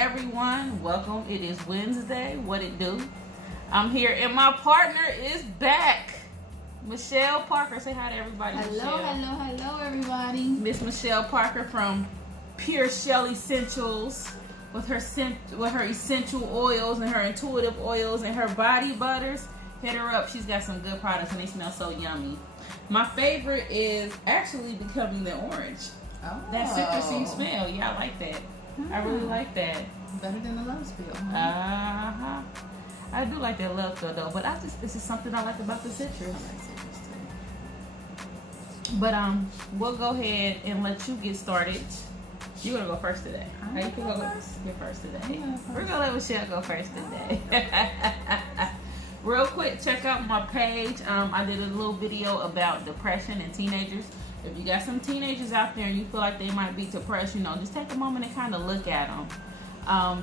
everyone. Welcome. It is Wednesday. What it do? I'm here and my partner is back. Michelle Parker. Say hi to everybody. Hello, everybody. Miss Michelle Parker from Pure Shell Essentials with her essential oils and her intuitive oils and her body butters. Hit her up. She's got some good products and they smell so yummy. My favorite is actually becoming the orange. Oh. That citrusy smell. Yeah, I like that. I really like that. Better than the love spill. Uh-huh. I do like that love spill though, but this is something I like about the citrus. I like citrus too. But we'll go ahead and let you get started. You're gonna go first today. I'm gonna go first. You're first today. Yeah, We're gonna let Michelle go first today. Real quick, check out my page. I did a little video about depression and teenagers. If you got some teenagers out there and you feel like they might be depressed, just take a moment and kind of look at them.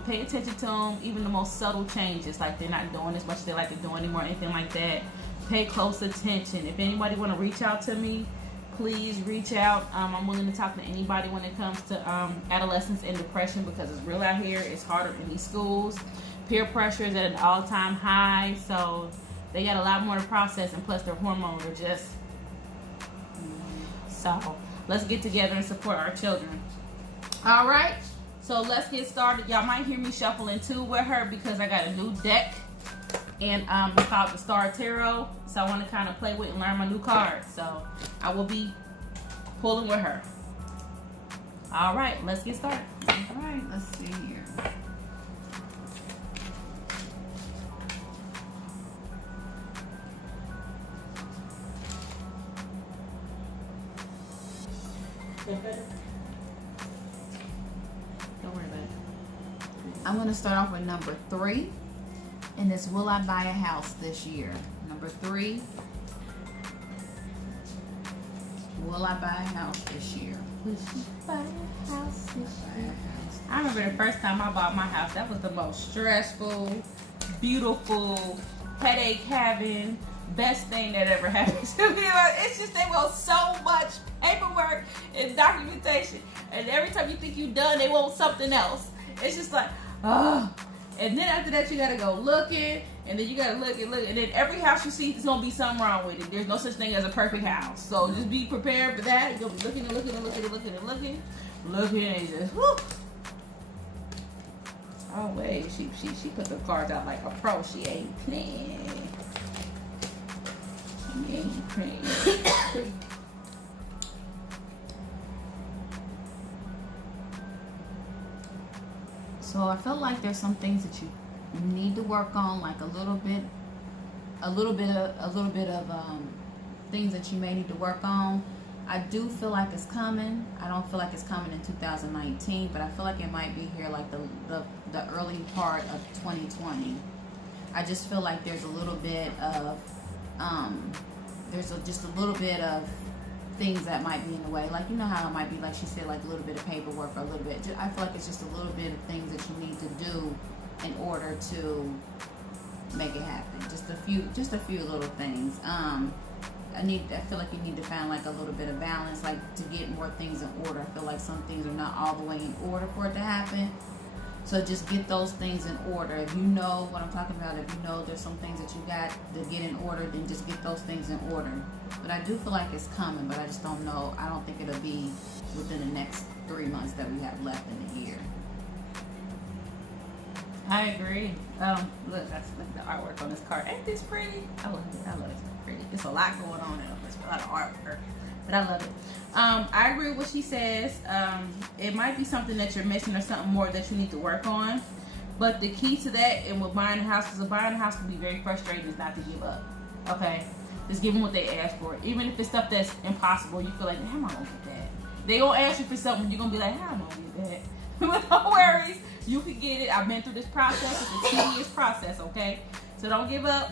Pay attention to them, even the most subtle changes, like they're not doing as much as they like to do anymore, anything like that. Pay close attention. If anybody want to reach out to me, please reach out. I'm willing to talk to anybody when it comes to adolescence and depression because it's real out here. It's harder in these schools. Peer pressure is at an all-time high, so they got a lot more to process, and plus their hormones are just... So let's get together and support our children. All right, so let's get started. Y'all might hear me shuffling too with her because I got a new deck, and it's called the Starman Tarot. So I want to kind of play with and learn my new cards. So I will be pulling with her. All right, let's get started. All right, let's see here. Don't worry about it. I'm going to start off with number 3. And it's Will I Buy a House This Year? Number 3. Will I buy a house this year? Will she buy a house this year? I remember the first time I bought my house. That was the most stressful, beautiful, headache having, best thing that ever happened to me. It's just they want so much paperwork and documentation, and every time you think you're done, they want something else. It's just like, oh. And then after that, you gotta go looking, and then you gotta look, and then every house you see, there's gonna be something wrong with it. There's no such thing as a perfect house, so just be prepared for that. You're gonna be looking and looking and looking and looking and looking, and just whoo. Oh wait, she put the cards out like a pro. She ain't playing. She ain't playing. So I feel like there's some things that you need to work on, like a little bit of things that you may need to work on. I do feel like it's coming. I don't feel like it's coming in 2019, but I feel like it might be here like the early part of 2020. I just feel like there's a little bit of just a little bit of things that might be in the way, like how it might be, like she said, like a little bit of paperwork or a little bit. I feel like it's just a little bit of things that you need to do in order to make it happen. Just a few little things. I feel like you need to find like a little bit of balance, like to get more things in order. I feel like some things are not all the way in order for it to happen. So just get those things in order. If you know what I'm talking about, if you know there's some things that you got to get in order, then just get those things in order. But I do feel like it's coming, but I just don't know. I don't think it'll be within the next 3 months that we have left in the year. I agree. Look, that's like the artwork on this card. Ain't this pretty? I love it. It's pretty. It's a lot going on in it. It's a lot of artwork, but I love it. I agree with what she says. It might be something that you're missing or something more that you need to work on. But the key to that, and with buying a house, is buying a house can be very frustrating, is not to give up. Okay? Just give them what they ask for. Even if it's stuff that's impossible, you feel like, how am I going to get that? They going to ask you for something, you're going to be like, how am I going to get that? But no worries. You can get it. I've been through this process. It's a tedious process, okay? So don't give up.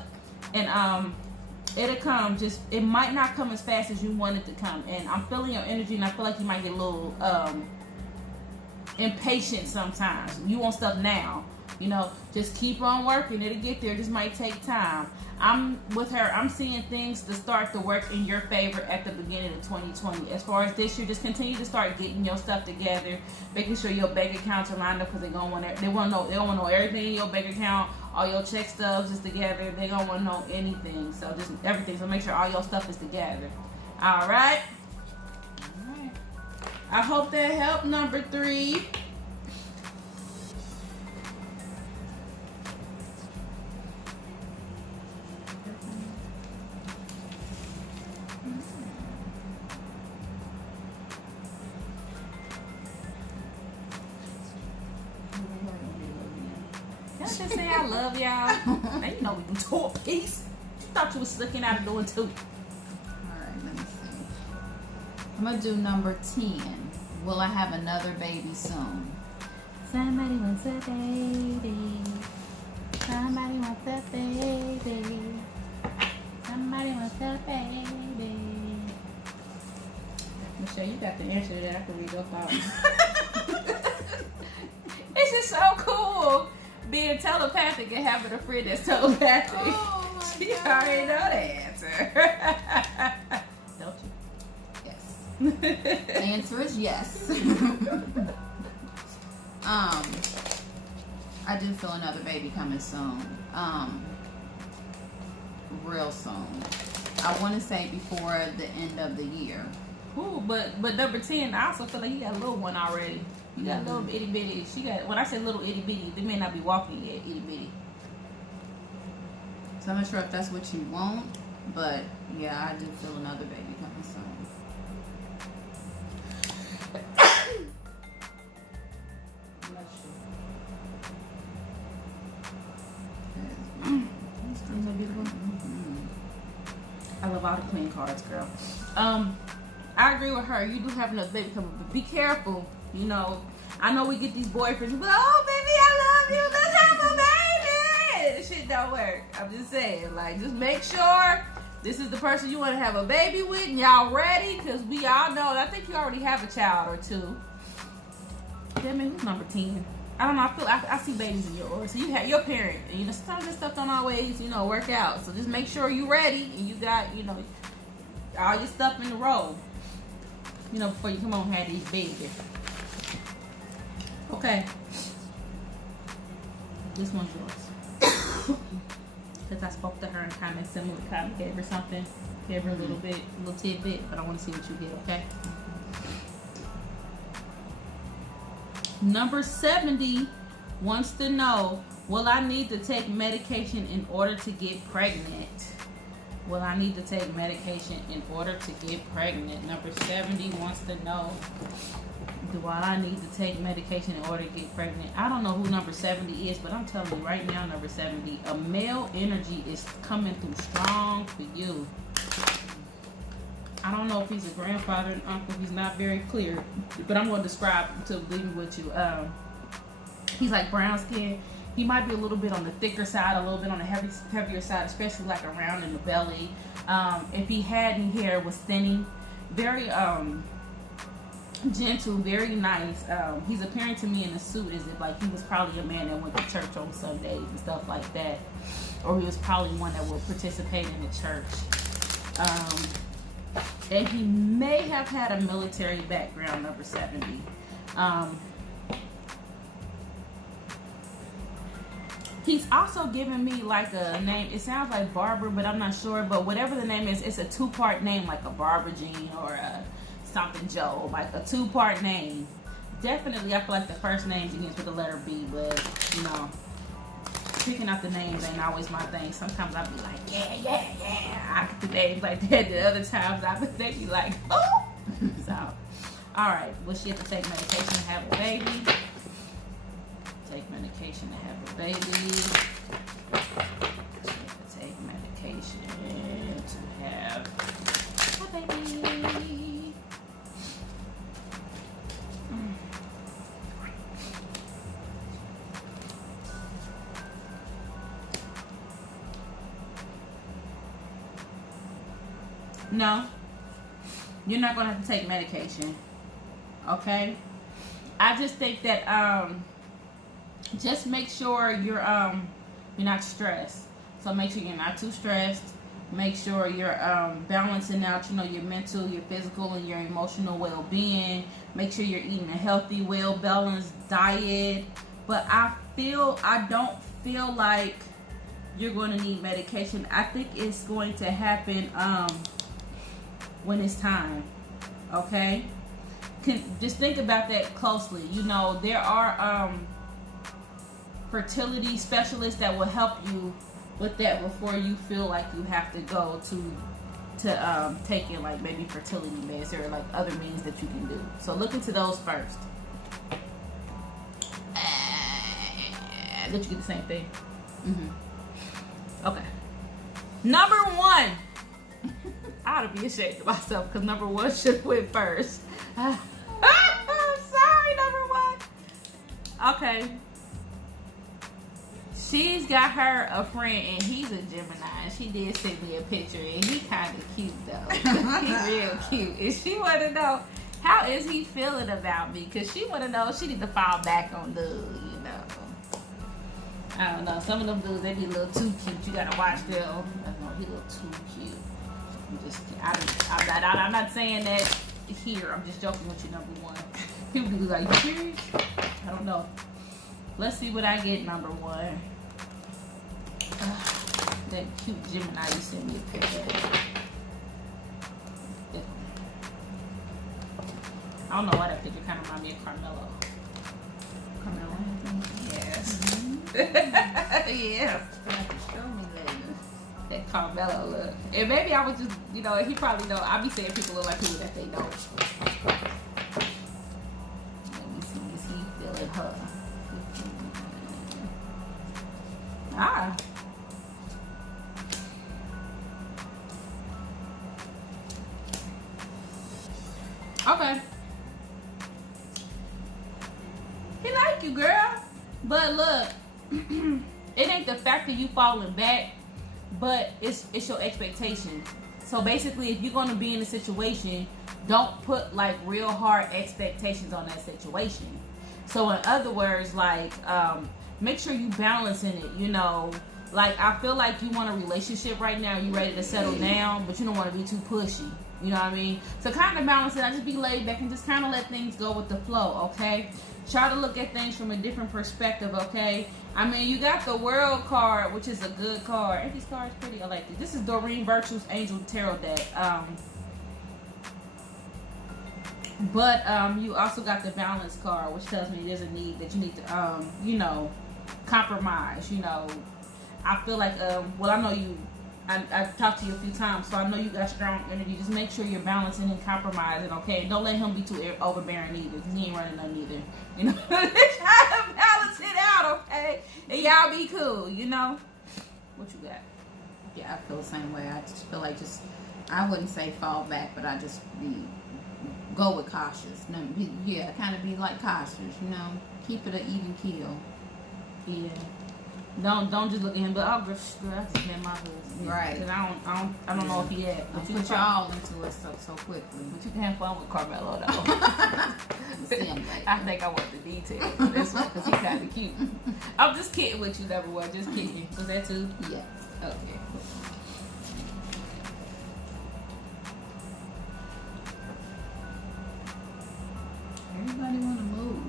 And it'll come. Just, it might not come as fast as you want it to come. And I'm feeling your energy, and I feel like you might get a little impatient sometimes. You want stuff now. You know, just keep on working. It'll get there. It just might take time. I'm with her. I'm seeing things to start to work in your favor at the beginning of 2020. As far as this year, just continue to start getting your stuff together, making sure your bank accounts are lined up, because they don't want to know everything in your bank account, all your check stubs is together. They don't want to know anything. So just everything. So make sure all your stuff is together. All right. All right. I hope that helped. Number 3. Just say I love y'all. Now you know we can do a piece. You thought you was looking out of doing 2. Alright, let me see. I'm gonna do number 10. Will I have another baby soon? Somebody wants a baby. Somebody wants a baby. Somebody wants a baby. Michelle, you got the answer to that. I can read your thoughts. It's just so cool being telepathic and having a friend that's telepathic. Oh my She God. already know the answer. Don't Yes. The answer is yes. I do feel another baby coming soon. Real soon. I want to say before the end of the year. Ooh, but number 10, I also feel like you got a little one already. You got a little itty bitty. She got, when I say little itty bitty, they may not be walking yet, itty bitty. So I'm not sure if that's what you want, but yeah, I do feel another baby coming soon. I love all the clean cards, girl. I agree with her. You do have another baby coming, but be careful. You know, I know we get these boyfriends, but oh baby, I love you. Let's have a baby. This shit don't work. I'm just saying, like, just make sure this is the person you want to have a baby with, and y'all ready, because we all know. I think you already have a child or 2. Damn it, who's number 10? I don't know. I see babies in yours. So you have your parent, and you know sometimes this stuff don't always work out. So just make sure you're ready and you got all your stuff in the row. Before you come on and have these babies. Okay. This one's yours. Because I spoke to her and kind of similar, kind of gave her something, gave her a little tidbit, but I want to see what you get. Okay. Number 70 wants to know, will I need to take medication in order to get pregnant? Will I need to take medication in order to get pregnant? Number 70 wants to know, do I need to take medication in order to get pregnant? I don't know who number 70 is, but I'm telling you right now, number 70, a male energy is coming through strong for you. I don't know if he's a grandfather and uncle. He's not very clear, but I'm going to describe to leave with you. He's like brown skin. He might be a little bit on the thicker side, a little bit on the heavier side, especially like around in the belly. If he had any hair, it was thinning. Very gentle, very nice. He's appearing to me in a suit as if like he was probably a man that went to church on Sundays and stuff like that. Or he was probably one that would participate in the church. And he may have had a military background, number 70. He's also giving me like a name. It sounds like Barbara, but I'm not sure. But whatever the name is, it's a 2-part name, like a Barbara Jean or a something Joe, like a 2-part name. Definitely, I feel like the first name begins with the letter B, but picking out the names ain't always my thing. Sometimes I'll be like, yeah. I get the names like that. The other times they be like, oh. So, all right. Will she have to take medication to have a baby? Take medication to have a baby. She have to take medication to have a baby. No, you're not gonna have to take medication. Okay, I just think that just make sure you're not stressed. So make sure you're not too stressed. Make sure you're balancing out, you know, your mental, your physical, and your emotional well-being. Make sure you're eating a healthy, well-balanced diet. But I don't feel like you're going to need medication. I think it's going to happen when it's time. Okay? Just think about that closely. You know, there are fertility specialists that will help you with that before you feel like you have to go to taking like maybe fertility meds or like other means that you can do. So look into those first. Did you get the same thing? Okay. Number 1. I ought to be ashamed of myself because number 1 should have went first. Sorry, number 1. Okay. She's got her a friend, and he's a Gemini, and she did send me a picture, and he kind of cute, though. He's real cute. And she want to know, how is he feeling about me? Because she want to know if she need to fall back on dude, you know. I don't know. Some of them dudes, they be a little too cute. You got to watch them. I don't know, he a little too cute. I'm not saying that here. I'm just joking with you, number 1. People be like, you serious? I don't know. Let's see what I get, number 1. That cute Gemini you sent me a picture of. I don't know why that picture kind of reminds me of Carmelo. Carmelo? Yes. Mm-hmm. Yeah. Show me That Carmelo look. And maybe I was just, you know, he probably know. I be saying people look like people that they don't. Let me see, feeling her. Ah. Okay. He like you, girl. But look, it ain't the fact that you falling back, but it's your expectations. So basically, if you're going to be in a situation, don't put like real hard expectations on that situation. So in other words, like, make sure you balancing it, you know. Like, I feel like you want a relationship right now, you ready to settle down, but you don't want to be too pushy. You know what I mean? So kind of balance it out. Just be laid back and just kind of let things go with the flow, okay? Try to look at things from a different perspective, okay? I mean, you got the World card, which is a good card. Ain't these cards pretty? I like this. This is Doreen Virtue's Angel Tarot deck. But you also got the Balance card, which tells me there's a need that you need to, you know, compromise. You know, I feel like, well, I know you. I've talked to you a few times, so I know you got strong energy. Just make sure you're balancing and compromising, okay? And don't let him be too overbearing either, because he ain't running none either. You know, try to balance it out, okay? And y'all be cool, you know? What you got? Yeah, I feel the same way. I just feel like I wouldn't say fall back, but I just go with cautious. No, yeah, kind of be like cautious, you know? Keep it an even keel. Yeah. Don't just look at him, but I just met my husband. Right. Because I don't know if he had. But you put y'all into it so quickly. But you can have fun with Carmelo though. See him later. I think I want the details for this one because he's kind of cute. I'm just kidding with you, number 1. Just kidding. Was that too? Yes. Okay. Everybody want to move.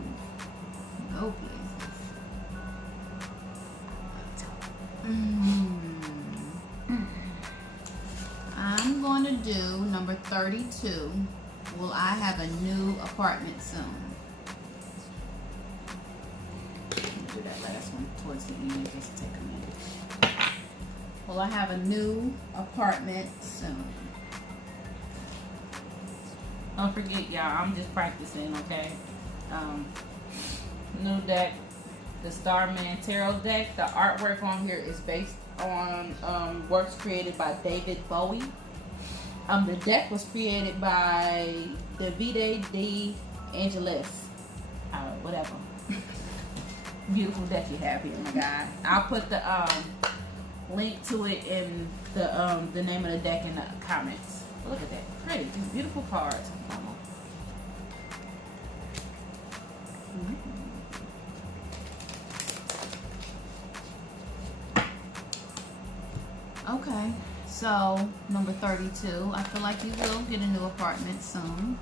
Go places. I'm going to do number 32. Will I have a new apartment soon? I'll do that last one towards the end. Just take a minute. Will I have a new apartment soon? Don't forget, y'all, I'm just practicing, okay? New deck, the Starman Tarot deck. The artwork on here is based on works created by David Bowie. The deck was created by Davide De Angelis. Whatever. Beautiful deck you have here, my guy. I'll put the link to it in the name of the deck in the comments. Look at that. Pretty. These beautiful cards. Okay, so number 32, I feel like you will get a new apartment soon.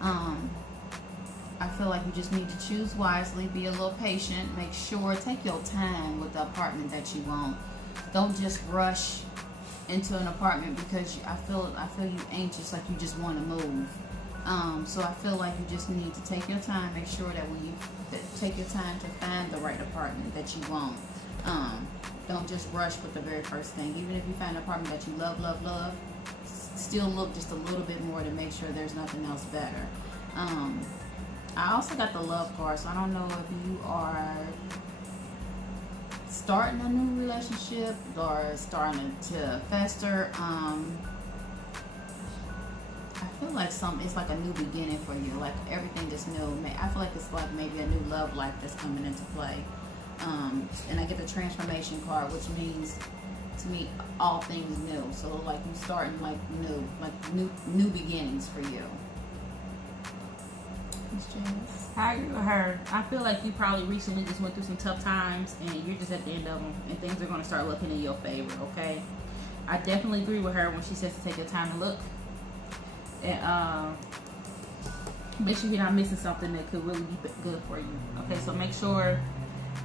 I feel like you just need to choose wisely, be a little patient, make sure, take your time with the apartment that you want. Don't just rush into an apartment because I feel you anxious, like you just want to move. So I feel like you just need to take your time, make sure that when you take your time to find the right apartment that you want. Don't just rush with the very first thing. Even if you find an apartment that you love, love, love, still look just a little bit more to make sure there's nothing else better. I also got the love card, so I don't know if you are starting a new relationship or starting to fester. I feel like it's like a new beginning for you, like everything is new. I feel like it's like maybe a new love life that's coming into play. And I get the transformation card, which means to me all things new. So like you starting like new beginnings for you. I agree with her. I feel like you probably recently just went through some tough times and you're just at the end of them and things are going to start looking in your favor, okay? I definitely agree with her when she says to take your time to look and make sure you're not missing something that could really be good for you, okay? So make sure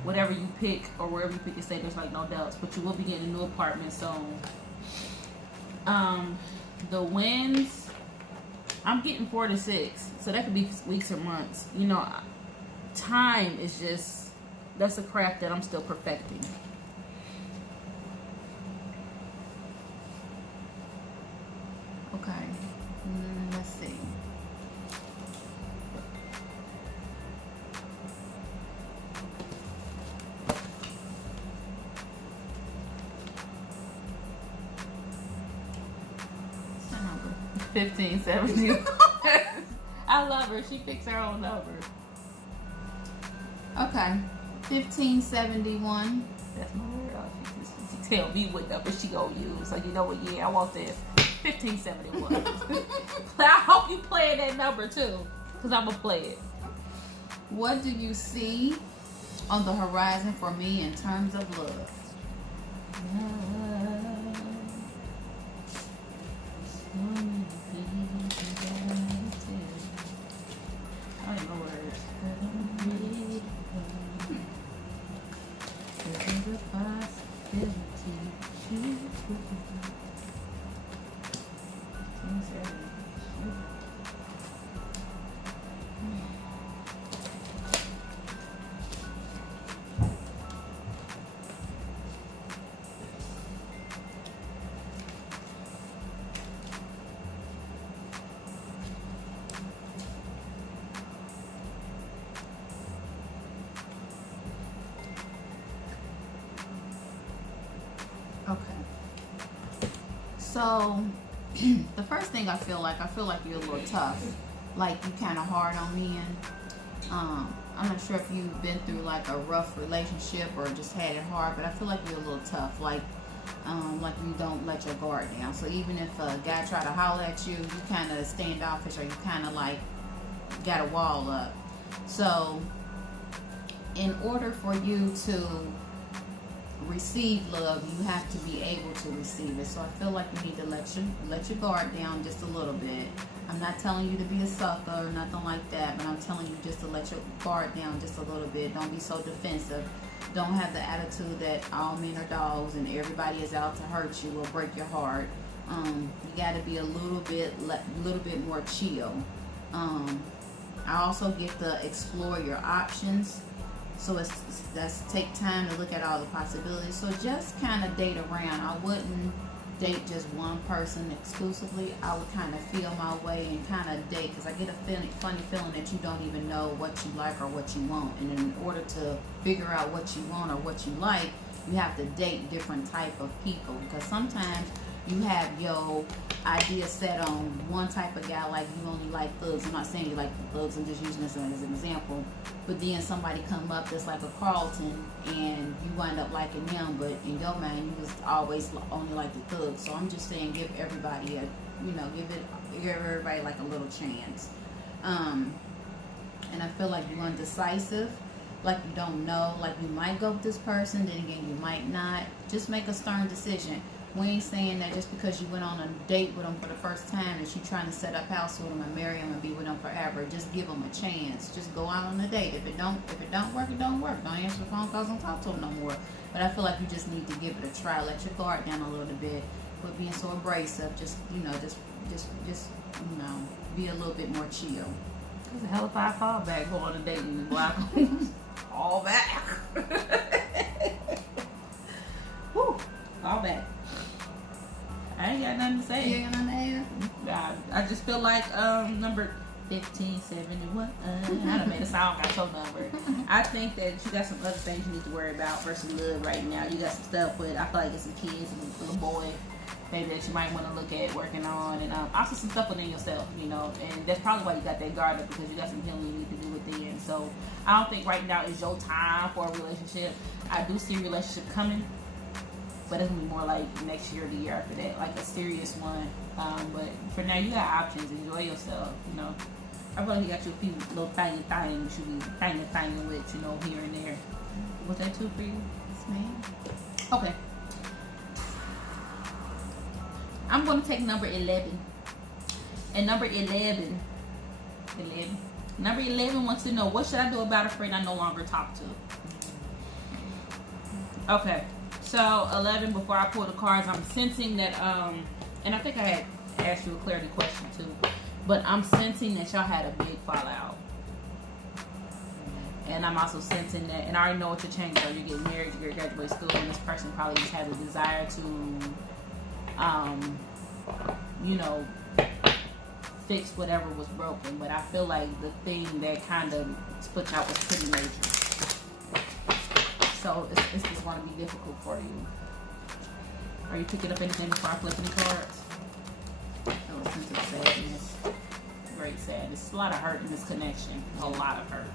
whatever you pick or wherever you pick to stay, there's like no doubts, but you will be getting a new apartment soon. The winds, I'm getting 4 to 6, so that could be weeks or months. You know, time is just, that's a craft that I'm still perfecting. Okay, let's see. What's that number? 1570. I love her. She picks her own number. Okay, 1571. That's my word. She tell me what number she gonna use. So you know what? Yeah, I want this. 1571. I hope you playing that number too, cause I'm gonna play it. What do you see on the horizon for me in terms of love? I don't know words. There's a possibility. Okay. So, the first thing I feel like you're a little tough. Like you kind of hard on men. I'm not sure if you've been through like a rough relationship or just had it hard, but I feel like you're a little tough. Like you don't let your guard down. So even if a guy try to holler at you, you kind of standoffish or you kind of like got a wall up. So in order for you to receive love, you have to be able to receive it. So I feel like you need to let your guard down just a little bit. I'm not telling you to be a sucker or nothing like that, but I'm telling you just to let your guard down just a little bit. Don't be so defensive. Don't have the attitude that all men are dogs and everybody is out to hurt you or break your heart. You got to be a little bit more chill. I also get to explore your options. So that's take time to look at all the possibilities. So just kind of date around. I wouldn't date just one person exclusively. I would kind of feel my way and kind of date, because I get a funny feeling that you don't even know what you like or what you want. And in order to figure out what you want or what you like, you have to date different type of people, because sometimes you have your idea set on one type of guy, like you only like thugs. I'm not saying you like the thugs, I'm just using this as an example. But then somebody come up that's like a Carlton and you wind up liking them, but in your mind you just always only like the thugs. So I'm just saying give everybody give everybody like a little chance. And I feel like you're indecisive, like you don't know, like you might go with this person, then again you might not. Just make a stern decision. We ain't saying that just because you went on a date with them for the first time that you're trying to set up house with them and marry them and be with them forever. Just give them a chance. Just go out on a date. If it don't work, it don't work. Don't answer the phone calls. Don't talk to them no more. But I feel like you just need to give it a try. Let your guard down a little bit. Quit being so abrasive. Just be a little bit more chill. It's a hell if I fall back going on a date and block all back. Whew, all back. I ain't got nothing to say. You ain't got nothing to add? I just feel like number 1571. I done made a song, got your number. I think that you got some other things you need to worry about versus love right now. You got some stuff with, I feel like it's some kids and a little boy maybe that you might want to look at working on, and also some stuff within yourself, you know, and that's probably why you got that guard up, because you got some healing you need to do within. So I don't think right now is your time for a relationship. I do see a relationship coming, but it's gonna be more like next year or the year after that, like a serious one. But for now, you got options. Enjoy yourself, you know. I feel like you got you a few little things you should be thing with, you know, here and there. Was that too for you? Yes, ma'am. Okay. I'm going to take number 11. And number 11 wants to know, what should I do about a friend I no longer talk to? Okay. So 11, before I pull the cards, I'm sensing that and I think I had asked you a clarity question too, but I'm sensing that y'all had a big fallout. And I'm also sensing that, and I already know what your changes are. You're getting married, you're graduating school, and this person probably just has a desire to you know, fix whatever was broken. But I feel like the thing that kind of split you out was pretty major. So it's just going to be difficult for you. Are you picking up anything before I flip any cards? Oh, a sense of sadness. Great sadness. A lot of hurt in this connection. A lot of hurt.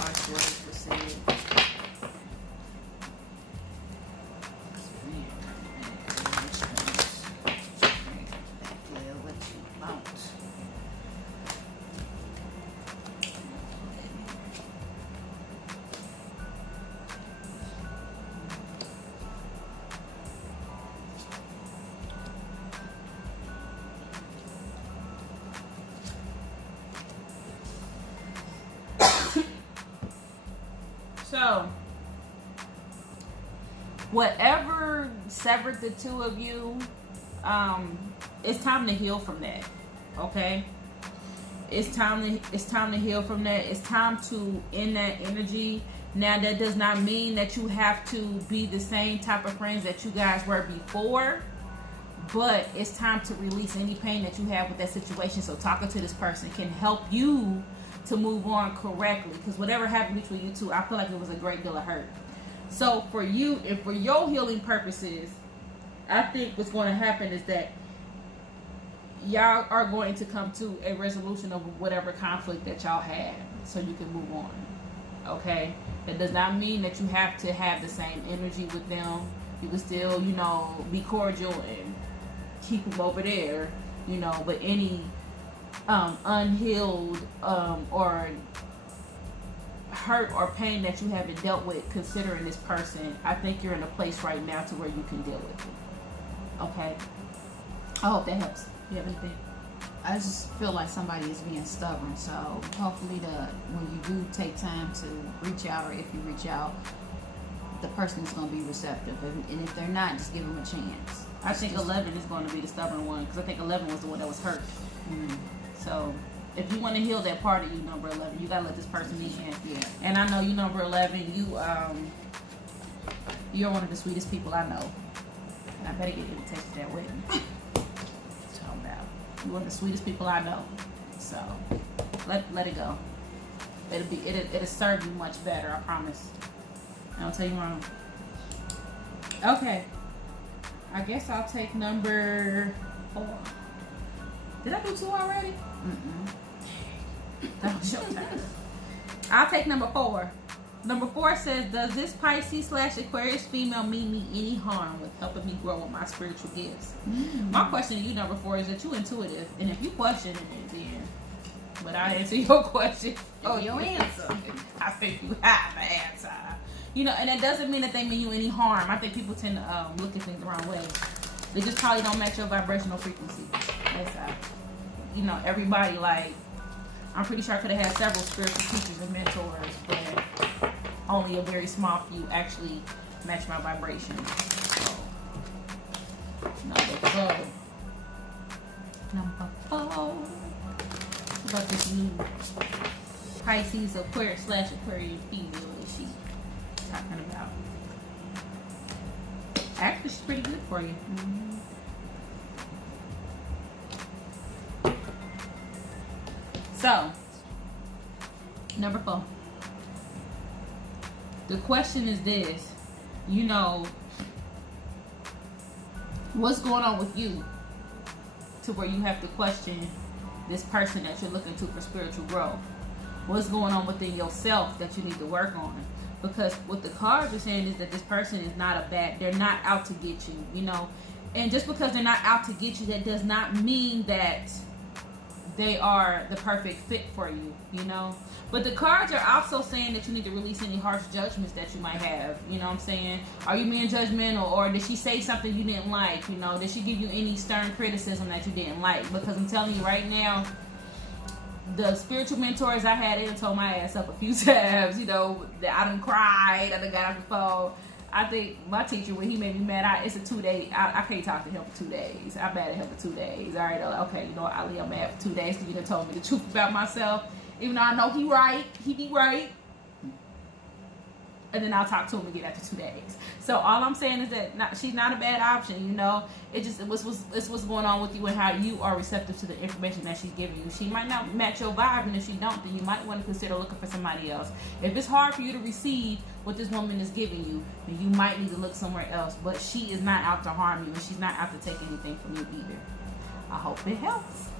Harsh words were said. So, whatever severed the two of you, it's time to heal from that. Okay, it's time to heal from that. It's time to end that energy. Now, that does not mean that you have to be the same type of friends that you guys were before, but it's time to release any pain that you have with that situation. So, talking to this person can help you to move on correctly, because whatever happened between you two, I feel like it was a great deal of hurt. So for you and for your healing purposes, I think what's going to happen is that y'all are going to come to a resolution of whatever conflict that y'all had, so you can move on. Okay, that does not mean that you have to have the same energy with them. You can still, you know, be cordial and keep them over there, you know, but any unhealed or hurt or pain that you haven't dealt with considering this person, I think you're in a place right now to where you can deal with it. Okay, I hope that helps. You have anything? I just feel like somebody is being stubborn, so hopefully when you do take time to reach out, or if you reach out, the person is going to be receptive, and if they're not, just give them a chance. I think 11 is going to be the stubborn one, because I think 11 was the one that was hurt. So if you want to heal that part of you, number 11, you gotta let this person in. Yeah. And I know you, number 11, you're one of the sweetest people I know. And I better get you to text that with me. Talking about, you're one of the sweetest people I know. So let it go. It'll serve you much better, I promise. I don't tell you wrong. Okay. I guess I'll take number 4. Did I do 2 already? That was your time. I'll take number 4. Number 4 says, does this Pisces/Aquarius female mean me any harm with helping me grow with my spiritual gifts? My question to you, number 4, is that you intuitive, and if you question it, then but I answer your question. Oh, your answer. I think you have an answer. you know, and it doesn't mean that they mean you any harm. I think people tend to look at things the wrong way. They just probably don't match your vibrational frequency. That's how. You know, everybody, like, I'm pretty sure I could have had several spiritual teachers and mentors, but only a very small few actually match my vibration. So, number 4. Number 4. What about this new Pisces Aquarius / Aquarius female that she talking about? Actually, she's pretty good for you. So, number 4. The question is this. You know, what's going on with you to where you have to question this person that you're looking to for spiritual growth? What's going on within yourself that you need to work on? Because what the cards are saying is that this person is not a bad, they're not out to get you, you know. And just because they're not out to get you, that does not mean that they are the perfect fit for you, you know. But the cards are also saying that you need to release any harsh judgments that you might have, you know what I'm saying? Are you being judgmental, or did she say something you didn't like, you know? Did she give you any stern criticism that you didn't like? Because I'm telling you right now, the spiritual mentors I had, they done told my ass up a few times, you know, that I done cried, I done got off the phone. I think my teacher, when he made me mad, it's a 2-day, I can't talk to him for 2 days. I'm mad at him for 2 days. All right, okay, you know what, Ali, I'm mad for 2 days because you done told me the truth about myself. Even though I know he be right. And then I'll talk to him again after 2 days. So all I'm saying is that she's not a bad option, you know. It's what's going on with you and how you are receptive to the information that she's giving you. She might not match your vibe, and if she don't, then you might want to consider looking for somebody else. If it's hard for you to receive what this woman is giving you, then you might need to look somewhere else. But she is not out to harm you, and she's not out to take anything from you either. I hope it helps.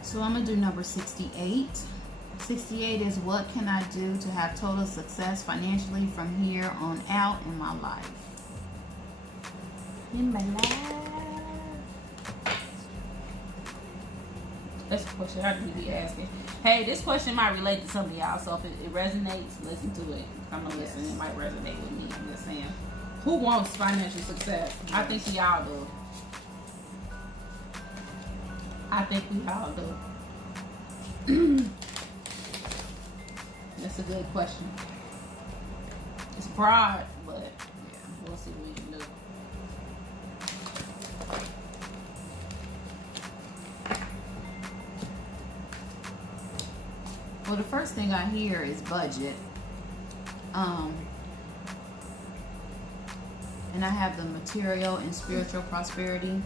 So I'm going to do number 68. 68 is, what can I do to have total success financially from here on out in my life? In my life. That's a question I need to be asking. Hey, this question might relate to some of y'all, so if it resonates, listen to it. I'm going to listen. It might resonate with me. I'm just saying. Who wants financial success? Yes. I think we all do. I think we all do. That's a good question. It's broad, but yeah, we'll see what we can do. Well, the first thing I hear is budget. And I have the material and spiritual prosperity.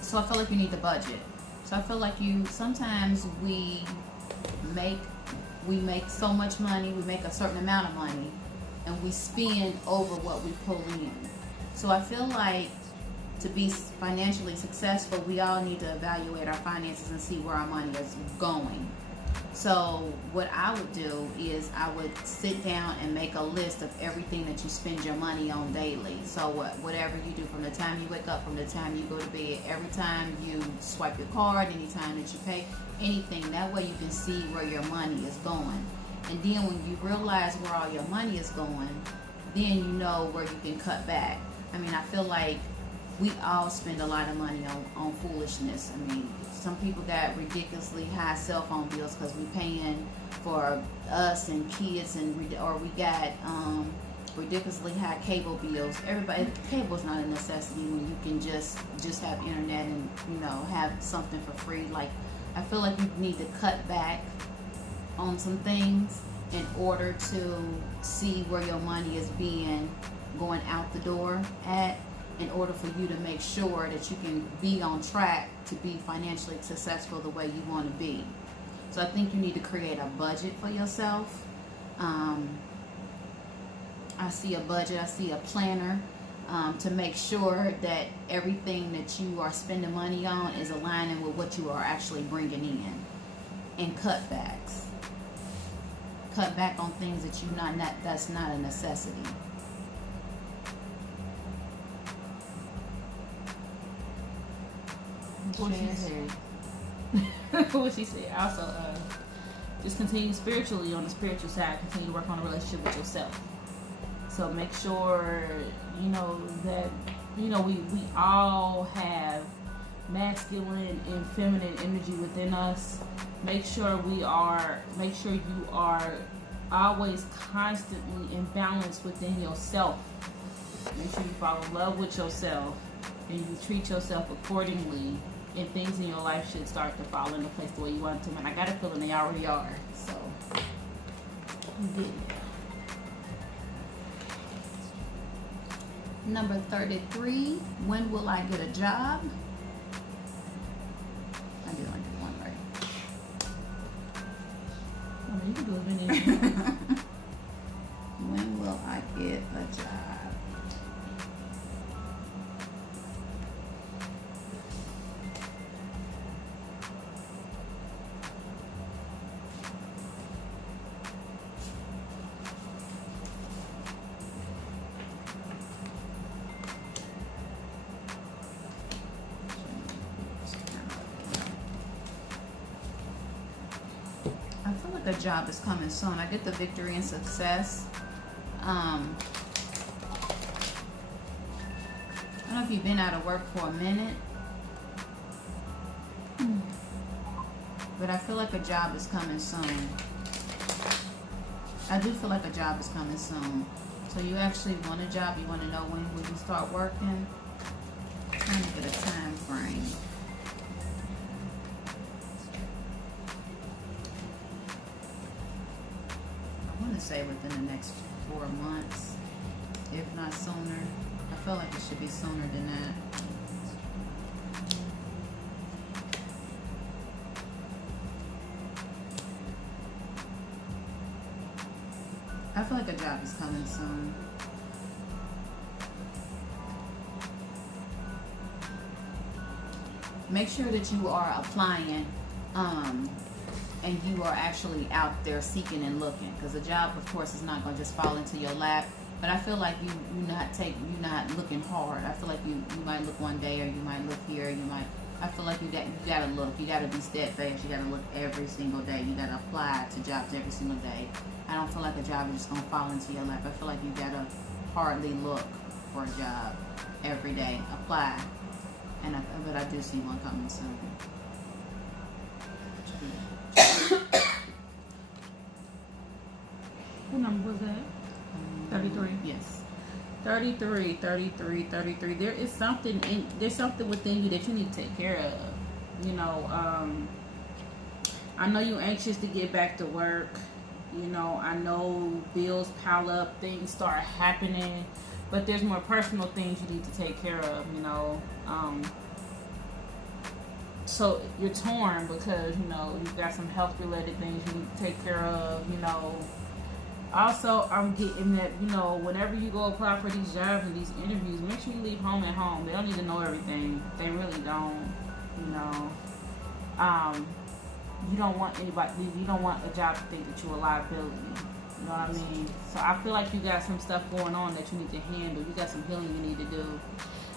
So I feel like you need the budget. So I feel like sometimes we make so much money, we make a certain amount of money, and we spend over what we pull in. So I feel like to be financially successful, we all need to evaluate our finances and see where our money is going. So what I would do is I would sit down and make a list of everything that you spend your money on daily. So whatever you do from the time you wake up, from the time you go to bed, every time you swipe your card, anytime that you pay, anything. That way you can see where your money is going. And then when you realize where all your money is going, then you know where you can cut back. I mean, I feel like we all spend a lot of money on foolishness. I mean, some people got ridiculously high cell phone bills because we're paying for us and kids, or we got ridiculously high cable bills. Cable's not a necessity when you can just have internet and, you know, have something for free. Like, I feel like you need to cut back on some things in order to see where your money is going out the door at, in order for you to make sure that you can be on track to be financially successful the way you want to be. So I think you need to create a budget for yourself. I see a budget. I see a planner to make sure that everything that you are spending money on is aligning with what you are actually bringing in. And cutbacks. Cut back on things that that's not a necessity. What she said. What she said. Also, just continue spiritually on the spiritual side. Continue to work on a relationship with yourself. So make sure, you know, that, you know, we all have masculine and feminine energy within us. Make sure you are always constantly in balance within yourself. Make sure you fall in love with yourself and you treat yourself accordingly, and things in your life should start to fall into place the way you want them. And I got a feeling they already are. So you did. Number 33, when will I get a job? I did only do one right. I mean, you can do as many. When will I get a job? I feel like a job is coming soon. I get the victory and success. I don't know if you've been out of work for a minute, but I feel like a job is coming soon. I do feel like a job is coming soon. So you actually want a job, you want to know when will you start working. I'm trying to get a time frame. I want to say within the next 4 months, if not sooner. I feel like it should be sooner than that. I feel like a job is coming soon. Make sure that you are applying and you are actually out there seeking and looking, because a job, of course, is not going to just fall into your lap. But I feel like you're not looking hard. I feel like you might look one day, or you might look here. I feel like you gotta look. You gotta be steadfast. You gotta look every single day. You gotta apply to jobs every single day. I don't feel like a job is just gonna fall into your lap. I feel like you gotta hardly look for a job every day. Apply, but I do see one coming soon. What number was that? 33. Yes. 33. There's something within you that you need to take care of. You know, I know you're anxious to get back to work. You know, I know bills pile up, things start happening, but there's more personal things you need to take care of, you know. So you're torn because, you know, you've got some health related things you need to take care of, you know. Also, I'm getting that, you know, whenever you go apply for these jobs and these interviews, make sure you leave home at home. They don't need to know everything. They really don't, you know. You don't want a job to think that you're a liability. You know what I mean? So I feel like you got some stuff going on that you need to handle. You got some healing you need to do.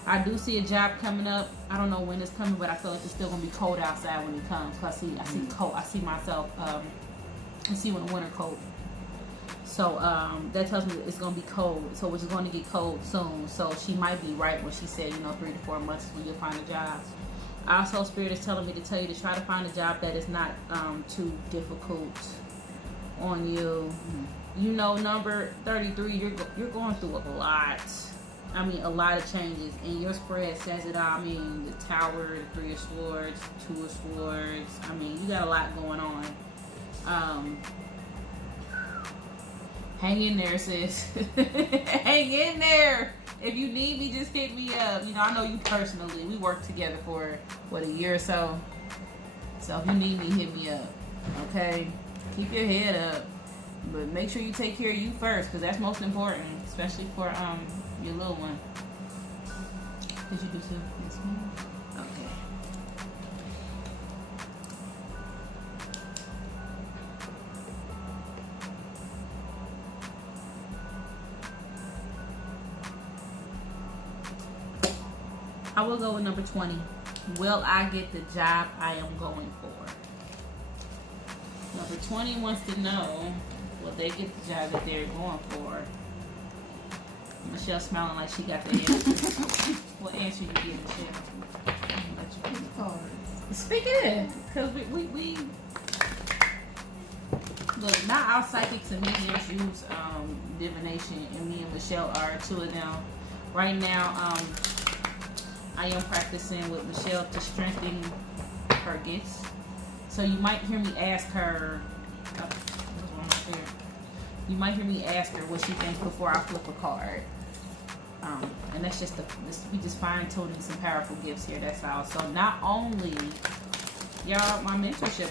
I do see a job coming up. I don't know when it's coming, but I feel like it's still gonna be cold outside when it comes. I see cold. I see myself. I see when the winter cold. So that tells me it's gonna be cold. So it's going to get cold soon. So she might be right when she said, you know, 3 to 4 months is when you'll find a job. Also, Spirit is telling me to tell you to try to find a job that is not too difficult on you. You know, number 33, you're going through a lot. I mean, a lot of changes, and your spread says it all. I mean, the Tower, the 3 of Swords, 2 of Swords. I mean, you got a lot going on. Hang in there, sis. Hang in there. If you need me, just hit me up. You know, I know you personally. We worked together for, what, a year or so? So if you need me, hit me up. Okay? Keep your head up. But make sure you take care of you first, because that's most important, especially for your little one. Did you do too? Yes, ma'am. Okay. I will go with number 20. Will I get the job I am going for? Number 20 wants to know, will they get the job that they're going for? Michelle smiling like she got the answer. What answer you get, Michelle? Speak it in, because we look. Not all psychics and mediums use divination, and me and Michelle are two of them. Right now, I am practicing with Michelle to strengthen her gifts. So you might hear me ask her. You might hear me ask her what she thinks before I flip a card. And that's just we just fine tuning some powerful gifts here. That's all. So not only, y'all, my mentorship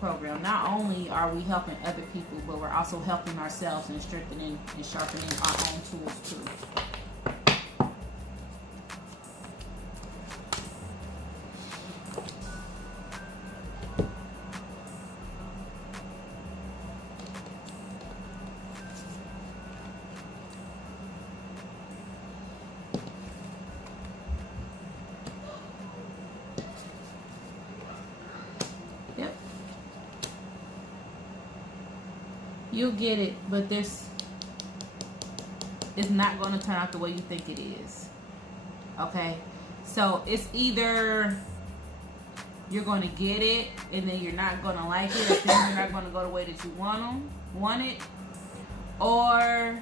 program. Not only are we helping other people, but we're also helping ourselves and strengthening and sharpening our own tools too. You'll get it, but this is not going to turn out the way you think it is. Okay? So it's either you're going to get it and then you're not going to like it, or then you're not going to go the way that you want it, or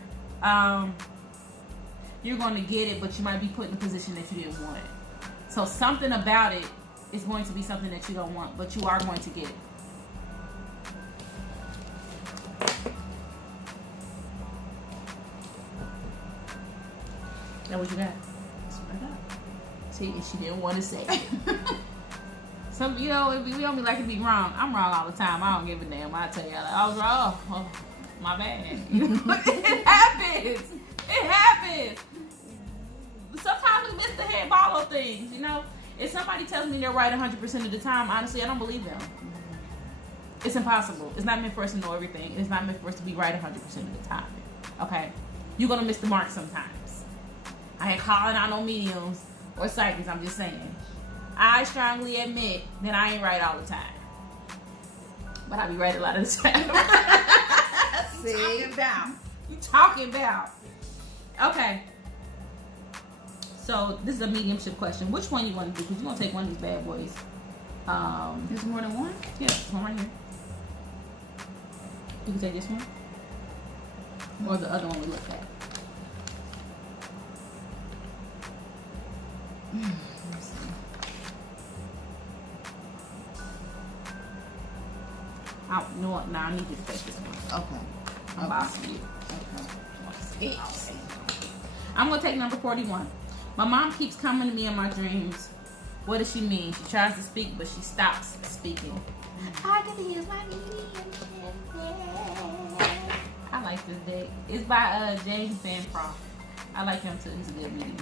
you're going to get it, but you might be put in a position that you didn't want it. So something about it is going to be something that you don't want, but you are going to get it. That what you got? That's what I got. See, she didn't want to say it. Some, we don't be like to be wrong. I'm wrong all the time. I don't give a damn. I tell you, I was wrong. Oh, my bad. It happens. It happens. Sometimes we miss the head follow things. If somebody tells me they're right 100% of the time, honestly, I don't believe them. It's impossible. It's not meant for us to know everything. It's not meant for us to be right 100% of the time. Okay, you're gonna miss the mark sometimes. I ain't calling out no mediums or psychics. I'm just saying. I strongly admit that I ain't right all the time. But I be right a lot of the time. See? You talking about. Okay. So, this is a mediumship question. Which one you want to do? Because you're going to take one of these bad boys. There's more than one? Yeah, there's one right here. You can take this one. Or the other one we looked at. I need you to take this one. Okay. I'm bossing you. Okay. I'm going to take number 41. My mom keeps coming to me in my dreams. What does she mean? She tries to speak, but she stops speaking. I can use my mediumship. I like this deck. It's by James Bancroft. I like him too. He's a good medium.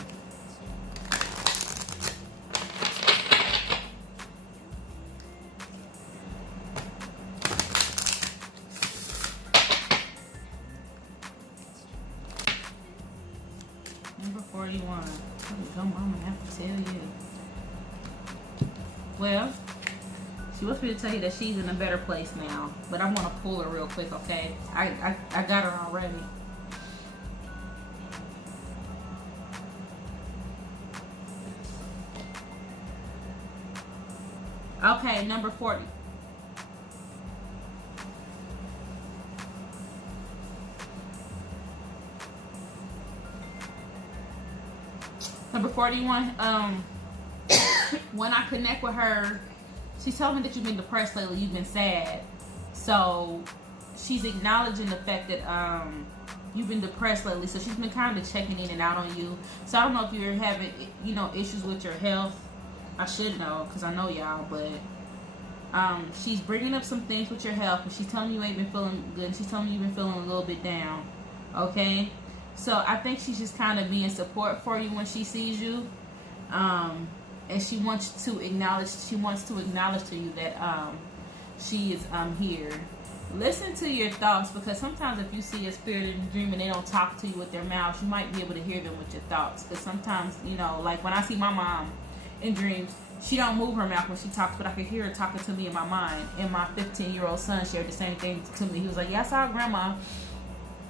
Number 41. Come on, I have to tell you. Well, she wants me to tell you that she's in a better place now, but I want to pull her real quick, okay? I got her already. Okay, number 40. Number 41, when I connect with her, she told me that you've been depressed lately, you've been sad. So she's acknowledging the fact that you've been depressed lately. So she's been kind of checking in and out on you. So I don't know if you're having, issues with your health. I should know because I know y'all, but She's bringing up some things with your health, but she's telling you ain't been feeling good. And she's telling you you've been feeling a little bit down. Okay, so I think she's just kind of being support for you when she sees you, and she wants to acknowledge. She wants to acknowledge to you that she is here. Listen to your thoughts, because sometimes if you see a spirit in a dream and they don't talk to you with their mouths, you might be able to hear them with your thoughts. Because sometimes, you know, like when I see my mom in dreams, she don't move her mouth when she talks, but I could hear her talking to me in my mind. And my 15-year-old son shared the same thing to me. He was like, yeah, I saw grandma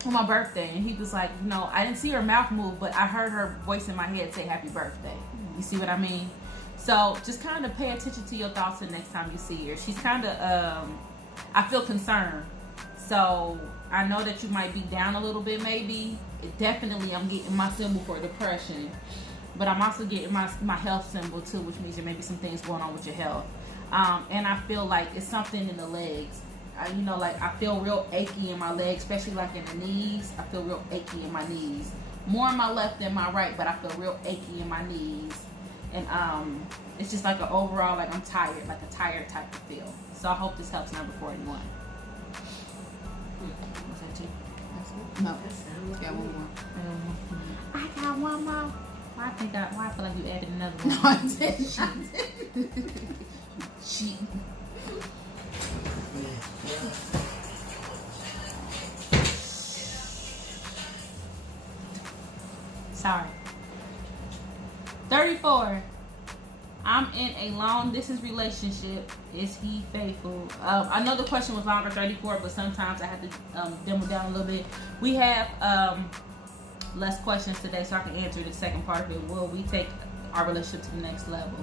on my birthday. And he was like, you know, I didn't see her mouth move, but I heard her voice in my head say happy birthday. You see what I mean? So just kind of pay attention to your thoughts the next time you see her. She's kind of, I feel concerned. So I know that you might be down a little bit maybe. Definitely I'm getting my symbol for depression. But I'm also getting my health symbol too, which means there may be some things going on with your health. And I feel like it's something in the legs. You know, like I feel real achy in my legs, especially like in the knees. I feel real achy in my knees. More in my left than my right, but I feel real achy in my knees. And it's just like an overall, like I'm tired, like a tired type of feel. So I hope this helps number 41. Was that you? No. Got one more. I got one more. Why I feel like you added another one. No, I didn't. Cheat. Sorry. 34. I'm in a long distance relationship. Is he faithful? I know the question was longer, 34, but sometimes I have to dim it down a little bit. We have less questions today, so I can answer the second part of it. Will we take our relationship to the next level?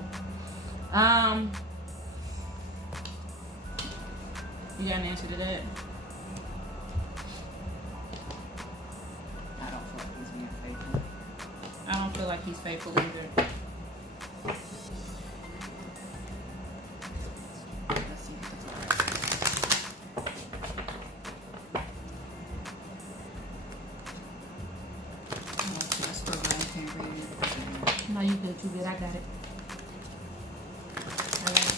You got an answer to that? I don't feel like he's being faithful. I don't feel like he's faithful either. Let's see if it's alright. No, you good, you good. I got it. I got it.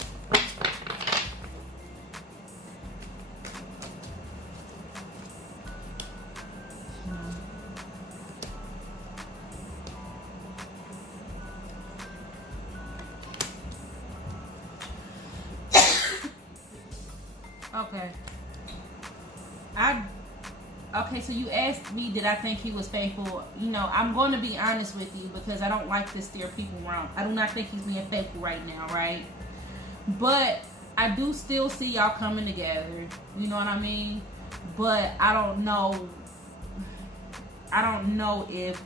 Okay. Okay, so you asked me, did I think he was faithful? You know, I'm going to be honest with you because I don't like to steer people wrong. I do not think he's being faithful right now, right? But I do still see y'all coming together. You know what I mean? But I don't know. I don't know if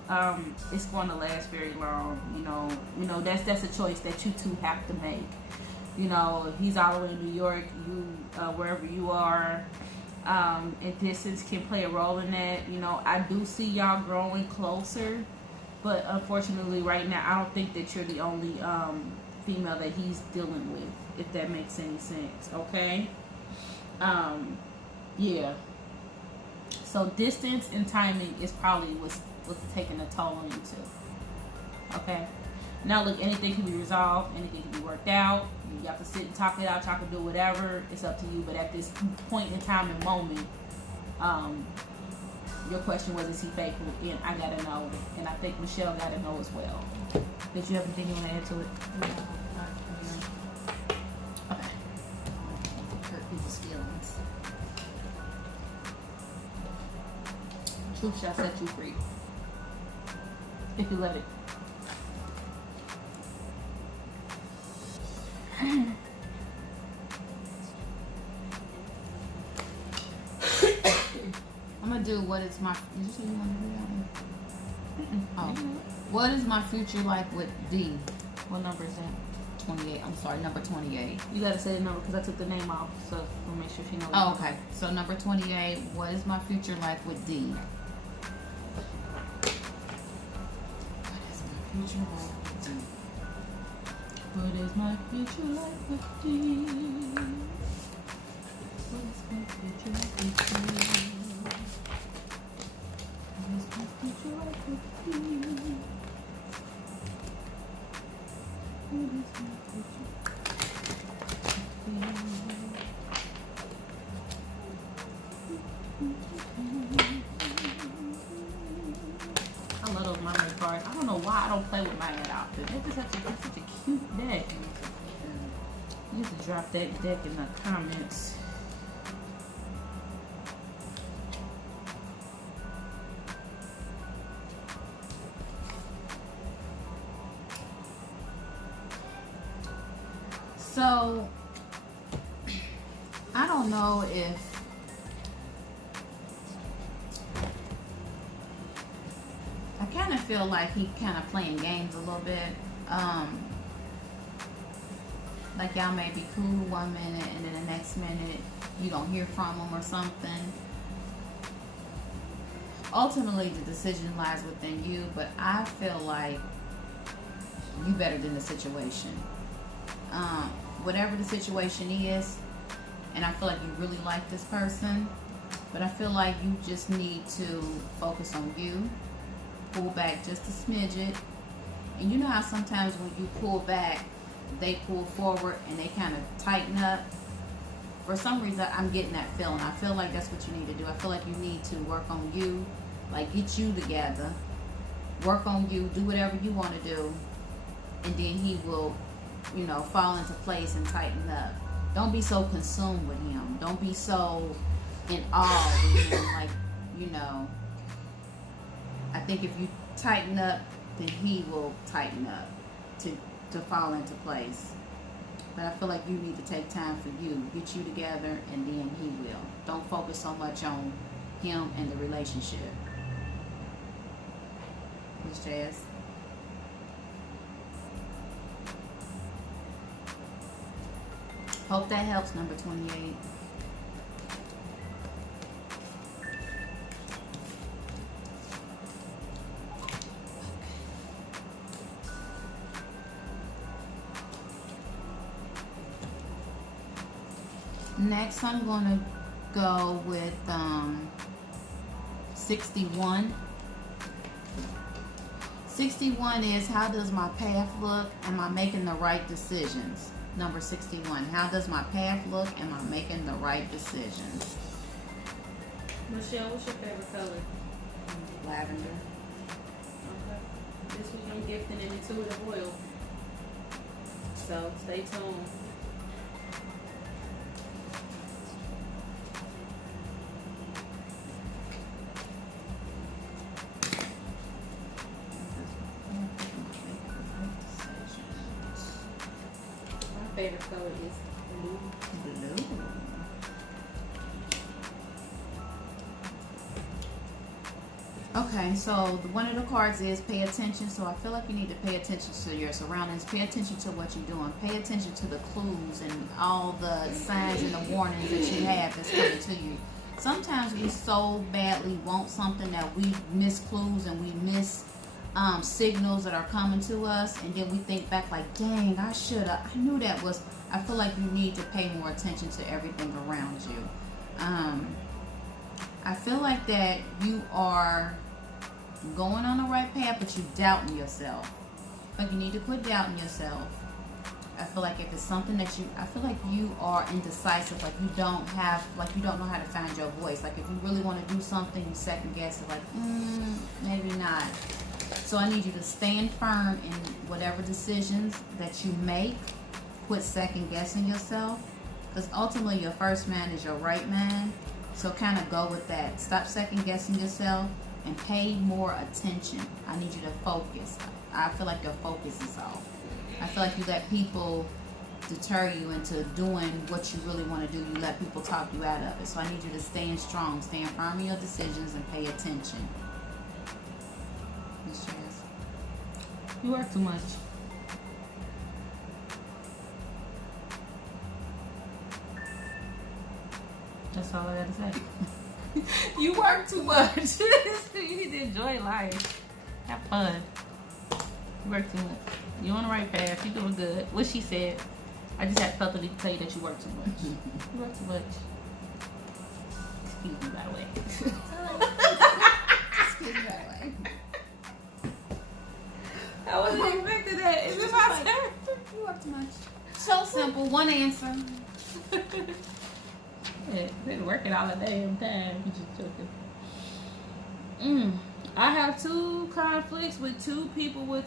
it's going to last very long. You know that's a choice that you two have to make. You know, he's all the way in New York. You wherever you are. And distance can play a role in that. You know, I do see y'all growing closer, but unfortunately right now I don't think that you're the only female that he's dealing with, if that makes any sense. Okay. Yeah, so distance and timing is probably what's taking a toll on you too. Okay. Now look, anything can be resolved, anything can be worked out. You have to sit and talk it out, y'all can do whatever, it's up to you. But at this point in time and moment, your question was, is he faithful? And I gotta know, and I think Michelle gotta know as well. Did you have anything you want to add to it? Okay. Hurt people's feelings. Truth shall set you free, if you let it. I'm gonna do what is my. Did you say you want to do that one? Oh, what is my future like with D? What number is that? 28. I'm sorry, number 28. You gotta say the number because I took the name off, so we'll make sure she knows. Oh, okay. So number 28. What is my future like with D? What is my future like with D? What is my future like with D? What is my future like with D? What is my future like with D? What is my future like with D? with my Mermaid cards. I don't know why I don't play with mine that often. It's such a cute deck. You need to drop that deck in the comments. So, I don't know if I kind of feel like he kind of playing games a little bit. Like y'all may be cool 1 minute and then the next minute you don't hear from him or something. Ultimately, the decision lies within you, but I feel like you better than the situation. Whatever the situation is, and I feel like you really like this person, but I feel like you just need to focus on you, pull back just a smidget, and you know how sometimes when you pull back, they pull forward and they kind of tighten up. For some reason, I'm getting that feeling. I feel like that's what you need to do. I feel like you need to work on you, like get you together, work on you, do whatever you want to do, and then he will, you know, fall into place and tighten up. Don't be so consumed with him. Don't be so in awe with him. Like, you know, I think if you tighten up, then he will tighten up to fall into place. But I feel like you need to take time for you, get you together, and then he will. Don't focus so much on him and the relationship. Miss Jazz. Hope that helps, number 28. Next, I'm going to go with 61. 61 is, how does my path look? Am I making the right decisions? Number 61. How does my path look? Am I making the right decisions? Michelle, what's your favorite color? Lavender. Okay. This week I'm gifting an intuitive oil. So stay tuned. Favorite color is blue. Blue. Okay, so one of the cards is pay attention. So I feel like you need to pay attention to your surroundings. Pay attention to what you're doing. Pay attention to the clues and all the signs and the warnings that you have that's coming to you. Sometimes we so badly want something that we miss clues and we miss signals that are coming to us, and then we think back like, dang, I knew that was. I feel like you need to pay more attention to everything around you. I feel like that you are going on the right path, but you're doubting yourself. Like you need to quit doubting yourself. I feel like if it's something that I feel like you are indecisive, like you don't know how to find your voice. Like if you really want to do something, you second guess it, like, maybe not. So I need you to stand firm in whatever decisions that you make. Quit second guessing yourself, because ultimately your first man is your right man. So kind of go with that. Stop second guessing yourself and pay more attention. I need you to focus. I feel like your focus is off. I feel like you let people deter you into doing what you really want to do. You let people talk you out of it. So I need you to stand strong, stand firm in your decisions, and pay attention. Miss Jazz. You work too much. That's all I gotta say. You work too much. You need to enjoy life. Have fun. You work too much. You're on the right path. You're doing good. What she said. I just had felt the need to tell you that you work too much. You work too much. Excuse me, by the way. Excuse me, by the way. I wasn't expecting that. Is it my turn? You work too much. So simple. One answer. Yeah, been working all the damn time. You just took it. I have two conflicts with two people with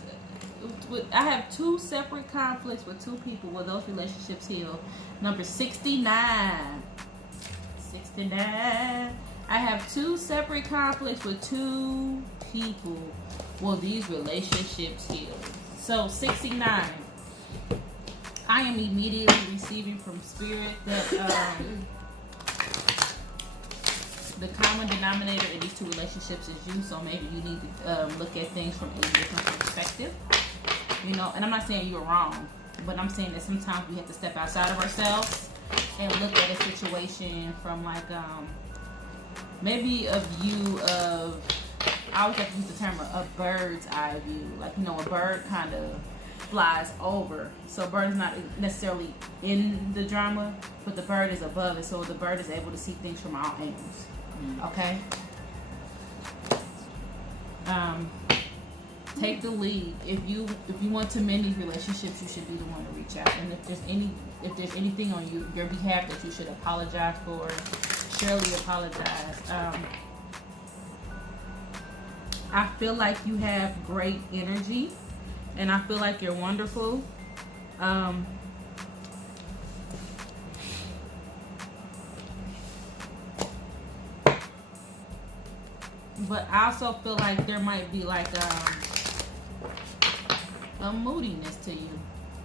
I have two separate conflicts with two people where those relationships heal. Number 69. 69. I have two separate conflicts with two people where these relationships heal. So 69. I am immediately receiving from spirit that the common denominator in these two relationships is you. So maybe you need to look at things from a different perspective. You know, and I'm not saying you're wrong, but I'm saying that sometimes we have to step outside of ourselves and look at a situation from like maybe a view of, I always like to use the term a bird's eye view. Like, you know, a bird kind of flies over. So a bird is not necessarily in the drama, but the bird is above it. So the bird is able to see things from all angles. Okay? Take the lead. If you want to mend these relationships, you should be the one to reach out. And if there's anything on your behalf that you should apologize for, surely apologize. I feel like you have great energy, and I feel like you're wonderful. But I also feel like there might be like a moodiness to you.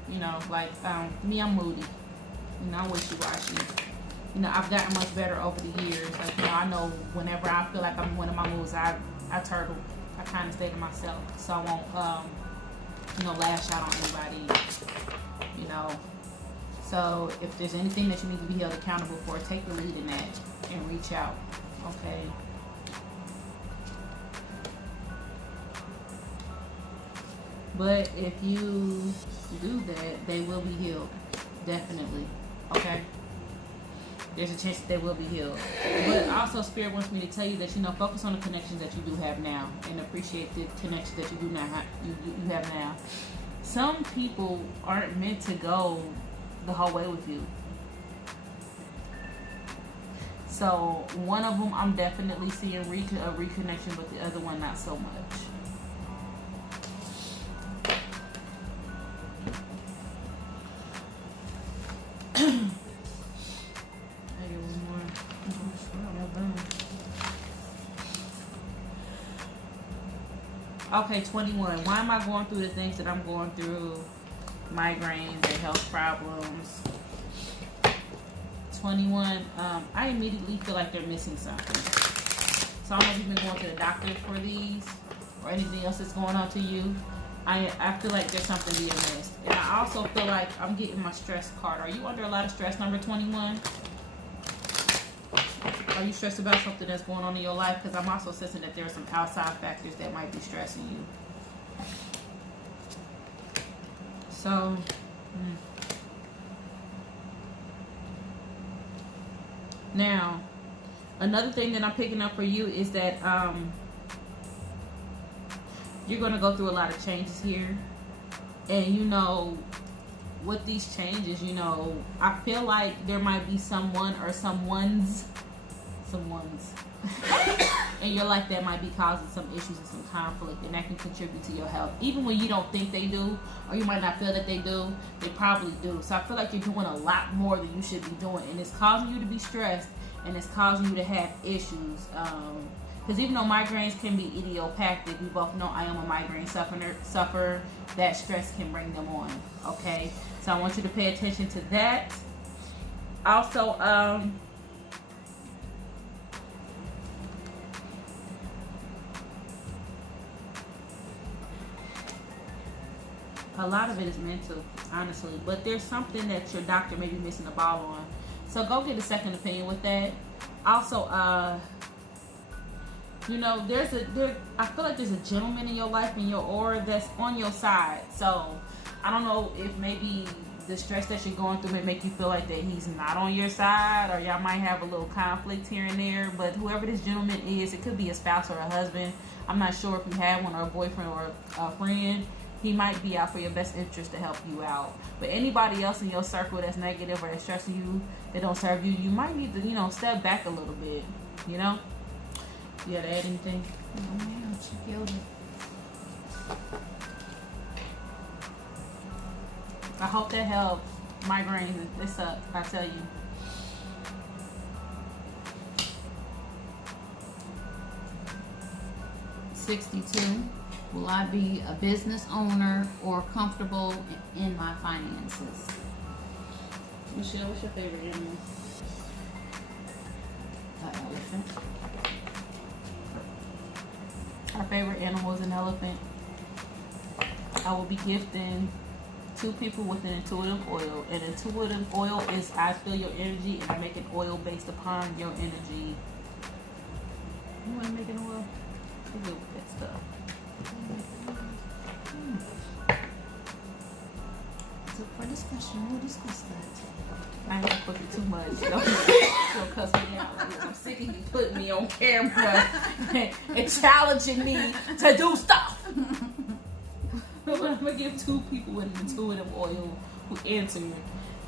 You know, like me, I'm moody. You know, I'm wishy-washy. You know, I've gotten much better over the years. Like, you know, I know whenever I feel like I'm in one of my moods, I turtle. I kind of stay to myself, so I won't, you know, lash out on anybody. You know, so if there's anything that you need to be held accountable for, take the lead in that and reach out. Okay. But if you do that, they will be healed. Definitely. Okay? There's a chance that they will be healed. But also, Spirit wants me to tell you that, you know, focus on the connections that you do have now and appreciate the connections that you do not have, you have now. Some people aren't meant to go the whole way with you. So, one of them, I'm definitely seeing a reconnection, but the other one, not so much. Okay, 21. Why am I going through the things that I'm going through? Migraines and health problems. 21. I immediately feel like they're missing something. So I don't know if you've been going to the doctor for these or anything else that's going on to you. I feel like there's something being missed. And I also feel like I'm getting my stress card. Are you under a lot of stress, number 21? Are you stressed about something that's going on in your life? Because I'm also sensing that there are some outside factors that might be stressing you. So, now, another thing that I'm picking up for you is that you're going to go through a lot of changes here. And, you know, with these changes, you know, I feel like there might be someone or someone's in your life that might be causing some issues and some conflict, and that can contribute to your health. Even when you don't think they do, or you might not feel that they do, they probably do. So I feel like you're doing a lot more than you should be doing, and it's causing you to be stressed, and it's causing you to have issues. Because even though migraines can be idiopathic, we both know I am a migraine sufferer. That stress can bring them on. Okay, so I want you to pay attention to that. Also, a lot of it is mental, honestly. But there's something that your doctor may be missing the ball on. So go get a second opinion with that. Also, you know, I feel like there's a gentleman in your life, in your aura, that's on your side. So I don't know if maybe the stress that you're going through may make you feel like that he's not on your side, or y'all might have a little conflict here and there. But whoever this gentleman is, it could be a spouse or a husband. I'm not sure if you have one, or a boyfriend or a friend. He might be out for your best interest to help you out. But anybody else in your circle that's negative or that's stressing you, that don't serve you, you might need to, you know, step back a little bit, you know? You gotta add anything? Oh man, she killed it. I hope that helps. Migraines, they suck, I tell you. $62. Will I be a business owner or comfortable in my finances? Michelle, what's your favorite animal? An elephant. Our favorite animal is an elephant. I will be gifting 2 people with an intuitive oil. And intuitive oil is I feel your energy and I make an oil based upon your energy. You want to make an oil? You do that stuff. So for discussion, we'll discuss that. I ain't gonna put it too much. Don't cuss me out. I'm sick of you putting me on camera and challenging me to do stuff. I'm gonna give 2 people with an intuitive oil who answer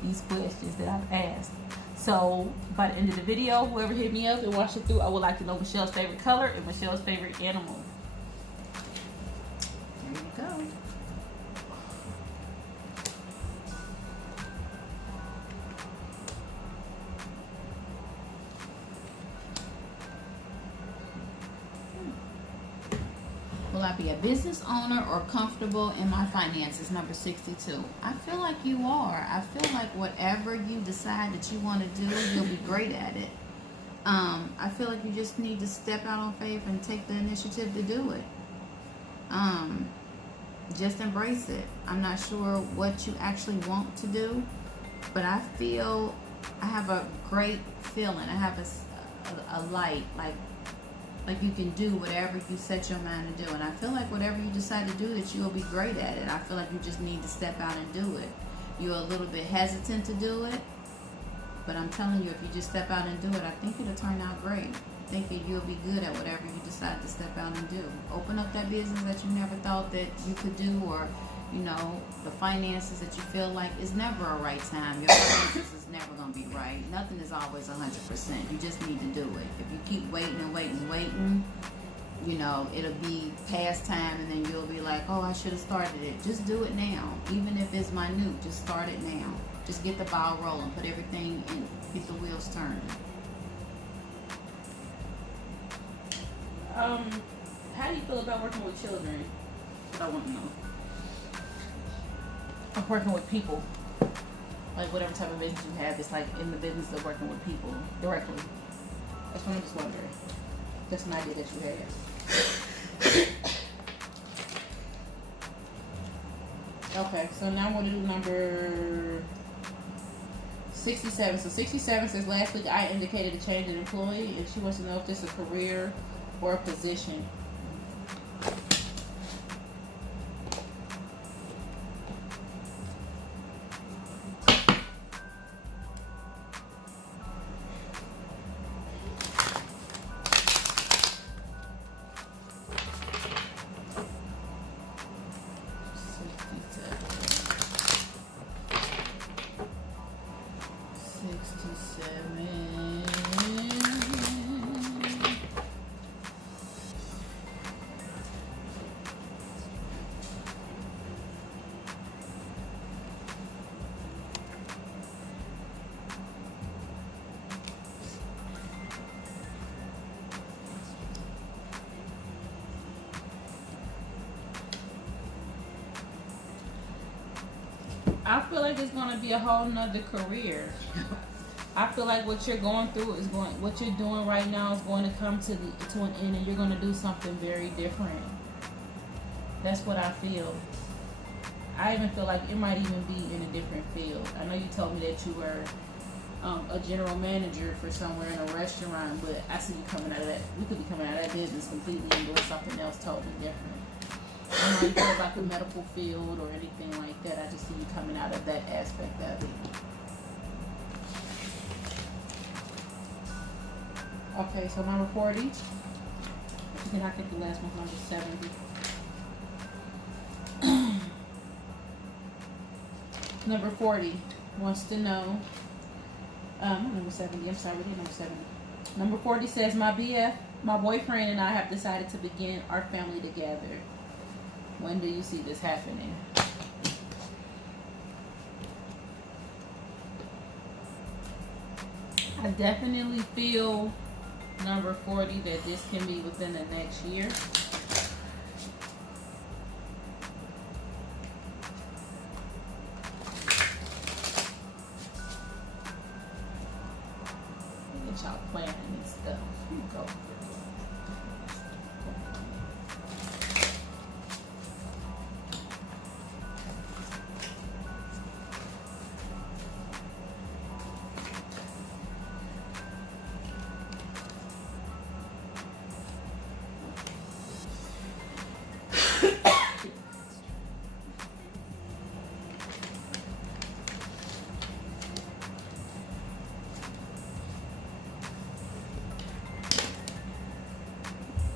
these questions that I've asked. So by the end of the video, whoever hit me up and watch it through, I would like to know Michelle's favorite color and Michelle's favorite animal. There you go. Will I be a business owner or comfortable in my finances? Number 62. I feel like you are. I feel like whatever you decide that you want to do, you'll be great at it. I feel like you just need to step out on faith and take the initiative to do it. Just embrace it. I'm not sure what you actually want to do, but I feel I have a great feeling. I have a light, like you can do whatever you set your mind to do. And I feel like whatever you decide to do, that you'll be great at it. I feel like you just need to step out and do it. You're a little bit hesitant to do it, but I'm telling you, if you just step out and do it, I think it'll turn out great. I think that you'll be good at whatever you decide to step out and do. Open up that business that you never thought that you could do, or the finances that you feel like is never a right time. Your finances is never going to be right. Nothing is always 100%. You just need to do it. If you keep waiting and waiting and waiting, it'll be past time, and then you'll be like, oh, I should have started it. Just do it now. Even if it's minute, just start it now. Just get the ball rolling. Put everything in. Get the wheels turning. How do you feel about working with children? I want to know. I'm working with people. Like whatever type of business you have, it's like in the business of working with people directly. That's what I'm just wondering. Just an idea that you had. Okay, so now I'm going to do number 67. So 67 says, last week I indicated a change in employee, and she wants to know if this is a career or a position. I feel like it's gonna be a whole nother career. I feel like what you're going through is what you're doing right now is going to come to an end, and you're gonna do something very different. That's what I feel. I even feel like it might even be in a different field. I know you told me that you were a general manager for somewhere in a restaurant, but I see you coming out of that. You could be coming out of that business completely and doing something else totally different. I don't know how you feel about the medical field or anything like that. I just see you coming out of that aspect of it. Okay, so number 40. Then I think the last one's number 70. Number 40 wants to know, number 70, I'm sorry, we did number 70. Number 40 says, my BF My boyfriend and I have decided to begin our family together. When do you see this happening? I definitely feel, number 40, that this can be within the next year. Get y'all planning and stuff. Here you go.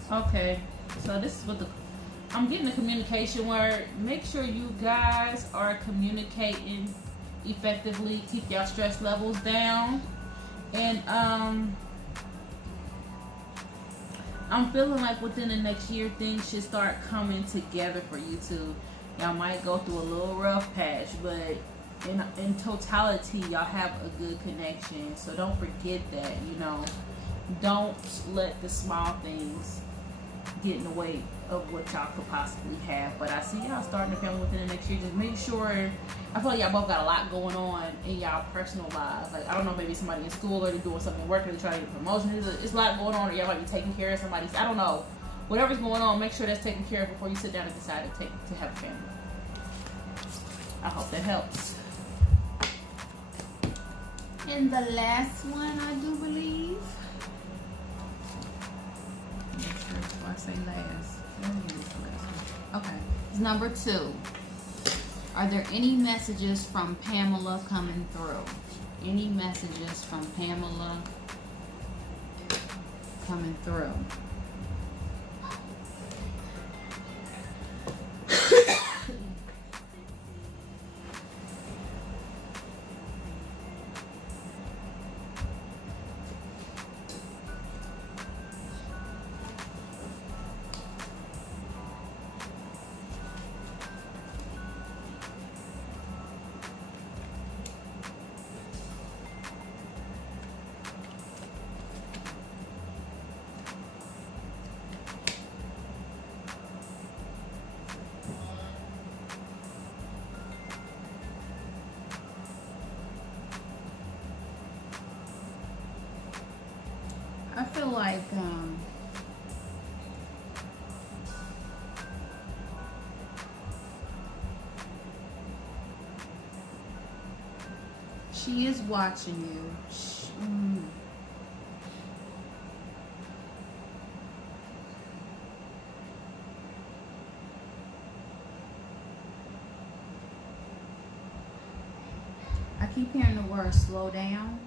Okay, so this is what I'm getting the communication word. Make sure you guys are communicating effectively. Keep y'all stress levels down. And I'm feeling like within the next year, things should start coming together for you two. Y'all might go through a little rough patch, but in totality, y'all have a good connection. So don't forget that, you know. Don't let the small things get in the way of what y'all could possibly have. But I see y'all starting a family within the next year. Just make sure, I feel like y'all both got a lot going on in y'all personal lives. Like, I don't know, maybe somebody in school or they're doing something at work or they're trying to get a promotion. It's a lot going on, or y'all might be taking care of somebody. I don't know. Whatever's going on, make sure that's taken care of before you sit down and decide to have a family. I hope that helps. And the last one, I do believe. I say last. Okay. It's number 2. Are there any messages from Pamela coming through? Any messages from Pamela coming through? I feel like she is watching you. I keep hearing the word slow down.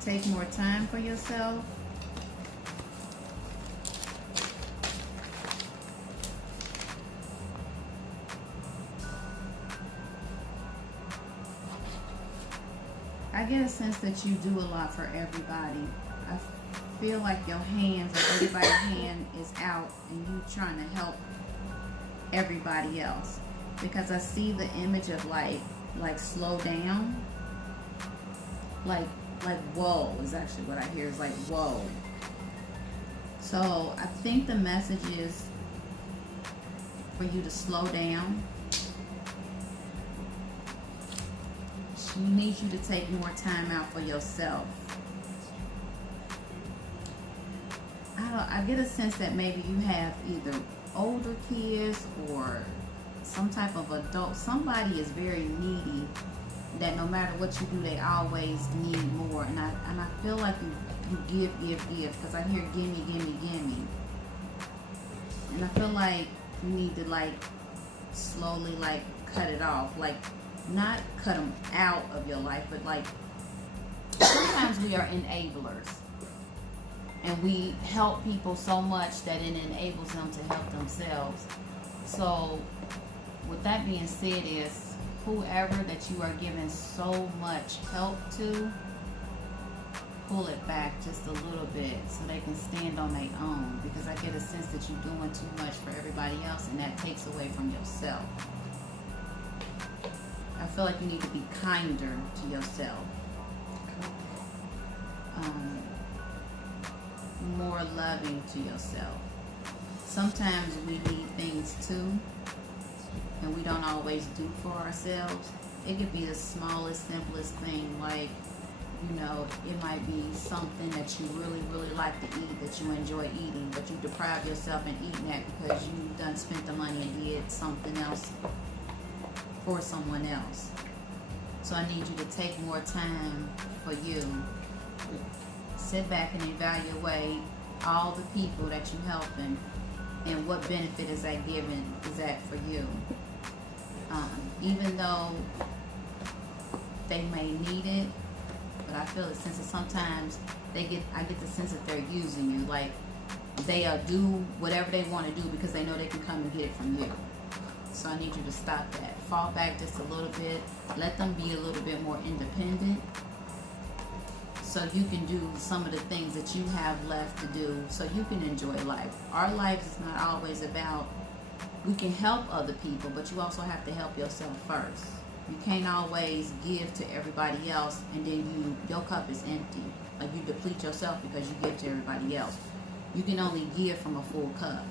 Take more time for yourself. I get a sense that you do a lot for everybody. I feel like your hands, or everybody's hand is out and you trying to help everybody else. Because I see the image of like slow down. Like whoa is actually what I hear, is like whoa. So I think the message is for you to slow down. She needs you to take more time out for yourself. I get a sense that maybe you have either older kids or some type of adult. Somebody is very needy, that no matter what you do, they always need more. And I feel like you give, because I hear gimme. And I feel like you need to like slowly like cut it off. Like, not cut them out of your life, but like sometimes we are enablers. And we help people so much that it enables them to help themselves. So with that being said is, whoever that you are giving so much help to, pull it back just a little bit so they can stand on their own, because I get a sense that you're doing too much for everybody else and that takes away from yourself. I feel like you need to be kinder to yourself. More loving to yourself. Sometimes we need things too, and we don't always do for ourselves. It could be the smallest, simplest thing, like, you know, it might be something that you really, really like to eat, that you enjoy eating, but you deprive yourself in eating that because you done spent the money and did something else for someone else. So I need you to take more time for you. Sit back and evaluate all the people that you're helping and what benefit is that for you. Even though they may need it, but I feel the sense that sometimes I get the sense that they're using you. Like, they'll do whatever they want to do because they know they can come and get it from you. So I need you to stop that. Fall back just a little bit. Let them be a little bit more independent, so you can do some of the things that you have left to do, so you can enjoy life. Our life is not always about, we can help other people, but you also have to help yourself first. You can't always give to everybody else and then your cup is empty. Like, you deplete yourself because you give to everybody else. You can only give from a full cup.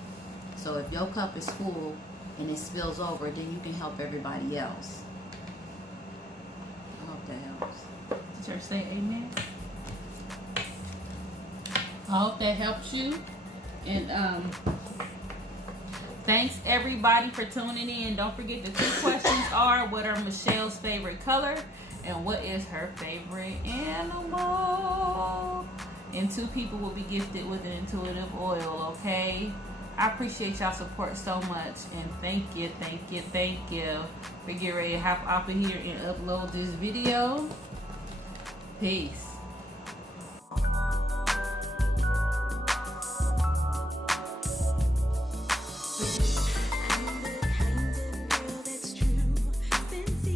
So if your cup is full and it spills over, then you can help everybody else. I hope that helps. The church say amen. I hope that helps you. And thanks everybody for tuning in. Don't forget, the 2 questions are: what are Michelle's favorite color? And what is her favorite animal? And 2 people will be gifted with an intuitive oil, okay? I appreciate y'all support so much. And thank you for getting ready to hop off of here and upload this video. Peace.